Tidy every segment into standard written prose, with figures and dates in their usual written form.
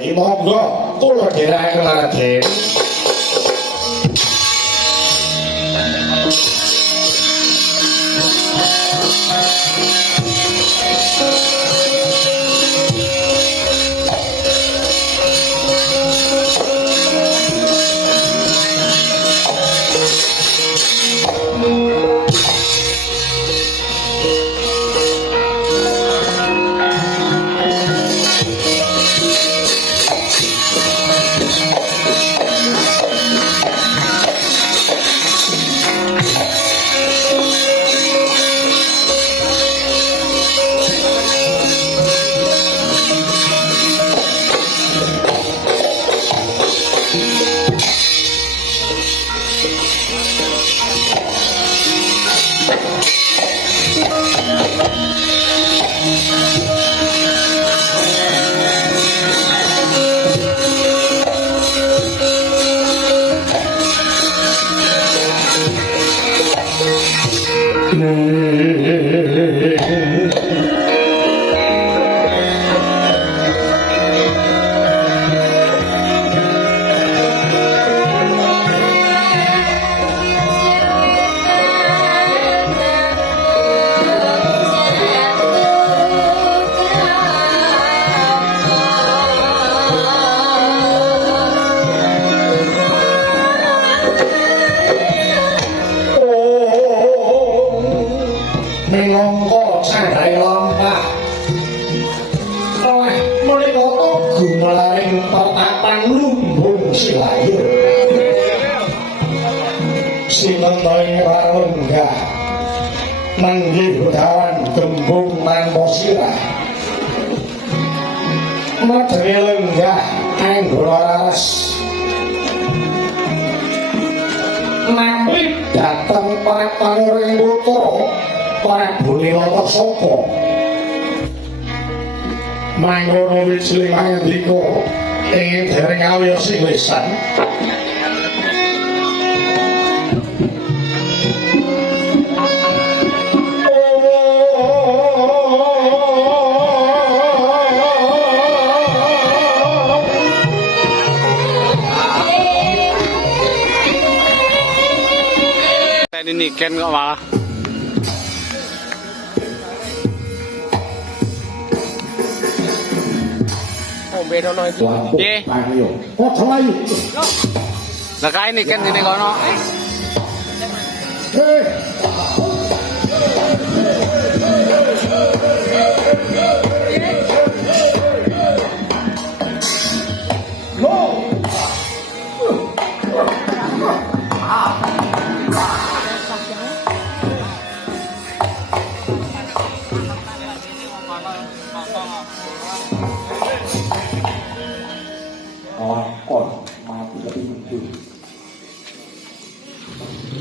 iki monggo kula dherekaken Raden. Minangka candhae lampah. Oleh menika gumelaring tatapan lumbung silayur. Simentoing rarenggah manggih begawan gembung tanpa sirah. Madene lenggah anggara raras. Nampi dateng para panguring putra Prabu Nilata Saka. Mangkono wijling mangandika ing dereng awiyos sing lisan. Ini Ken kok malah bedono itu. Nggih. Aja layu. Lah kae ini Ken dene kono. Lakon mati lebih maju.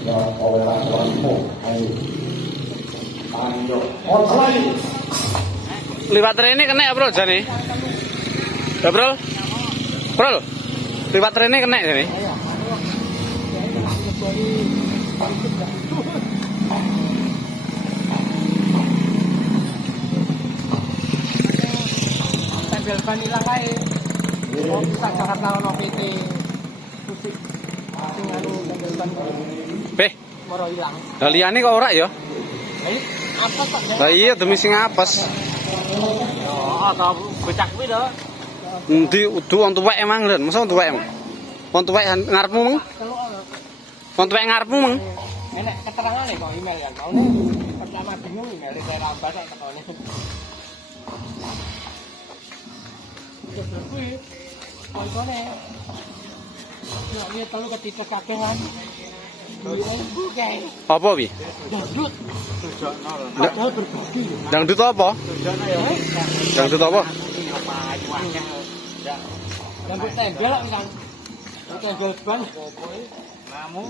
Ya oleh lakonmu, ayo. Ayo, ojo lagi. Liwat rene kena bro jane. Ya bro. Bro. Liwat rene kena jane. Tempel ban ilang kae. Oh, bisa Jakarta ono PT musik. Sing anu tempel ban. Beh, Moro ilang. lah liyane kok ora ya? Apa kok? Lah iya demi sing apes. Oh, atau becak kuwi to. Endi udu wong tuwek emang lho, masa wong tuwek. Wong tuwek ngarepmu meng? Wong tuwek ngarepmu meng? Enak keterangane kok email kan. Maune pertama bingung email saya rambat kok tekone. Terus kuwi koncone. Ya iki telu ketika kakehan. Apa wi? Dangdut. Padahal berbagi. Dangdut apa? Dangdut apa? Dangdut tembel kan. Tembel ban. Namu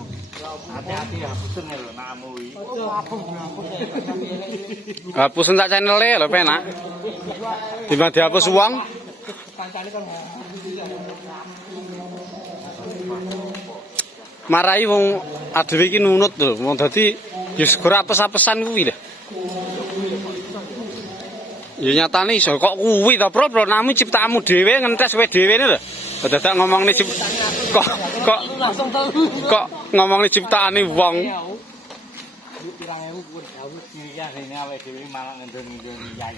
hati-hati ya hapusin lho namu iki. Hapusen tak channel-e lho penak. Timbang dihapus wong. Kancane kan Marai wong adewe iki nunut lho, wong dadi ya segera apes-apesan kuwi lho. Ya nyatane iso kok kuwi to, Bro. Bro, namu ciptaanmu dhewe ngentes kowe dhewe ne lho. Dadak ngomongne langsung telu. kok ngomongne ciptaane wong. Pirang ewu kuwi dawuh kiri ya rene awake dhewe malah ngendon-ngendon yai.